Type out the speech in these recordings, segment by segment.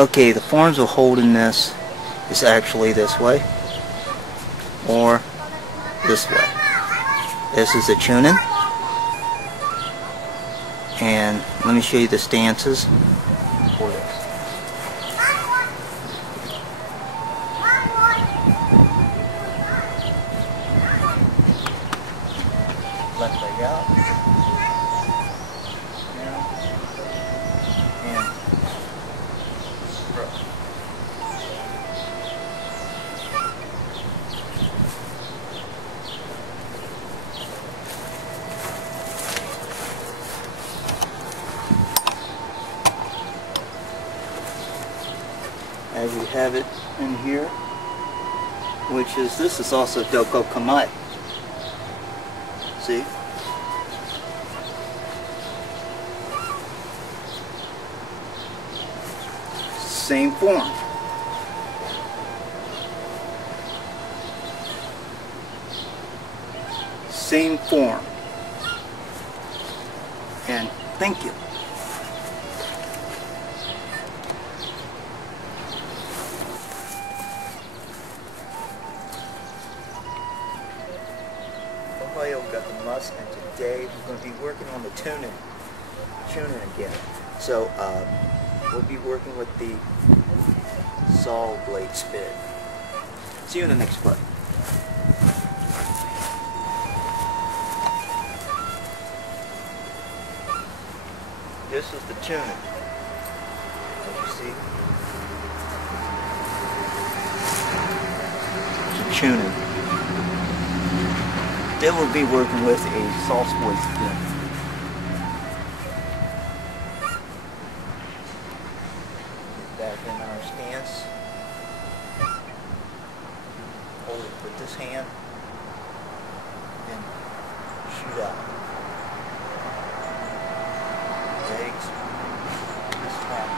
Okay, the forms of holding this is actually this way or this way. This is the tuning, and let me show you the stances for this. Left leg out, down, and throw. As you have it in here, which is, this is also Doko Kamai. See? Same form. Same form. And thank you. Ohio got the must, and today we're going to be working on the tuning again. So we'll be working with the saw blade spit. See you in the next clip. This is the tuning, as you see. The tuning. Then we'll be working with a saw blade spit. Back in our stance. Hold it with this hand. Then shoot out. Legs. This time.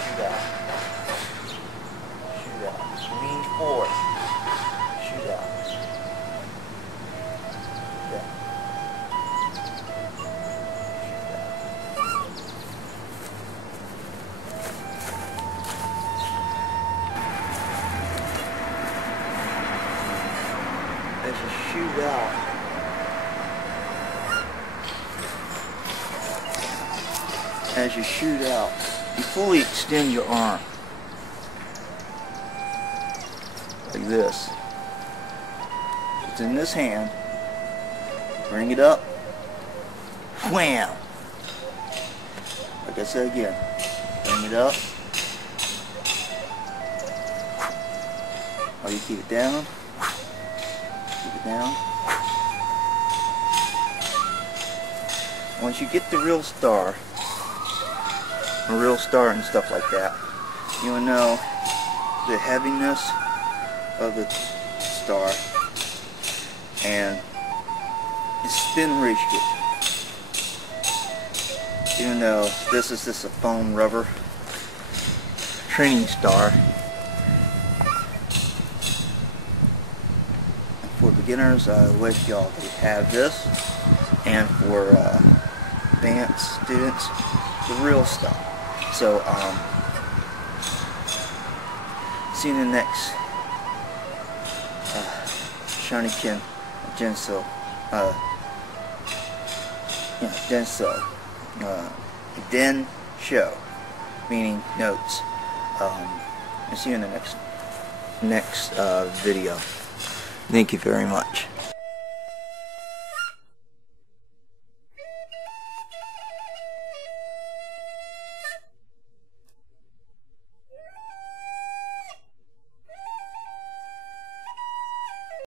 Shoot out. Shoot out. Lean forward. Shoot out. Yeah. As you shoot out, you fully extend your arm like this. It's in this hand. Bring it up. Wham! Like I said again, bring it up. Or you keep it down. Keep it down. Once you get the real star and stuff like that, you'll know the heaviness of the star and its spin ratio. Even though this is just a foam rubber training star, for beginners, I wish y'all to have this, and for advanced students, the real stuff. So, see you in the next Shuriken Densho, Densho, meaning notes. And see you in the next video. Thank you very much.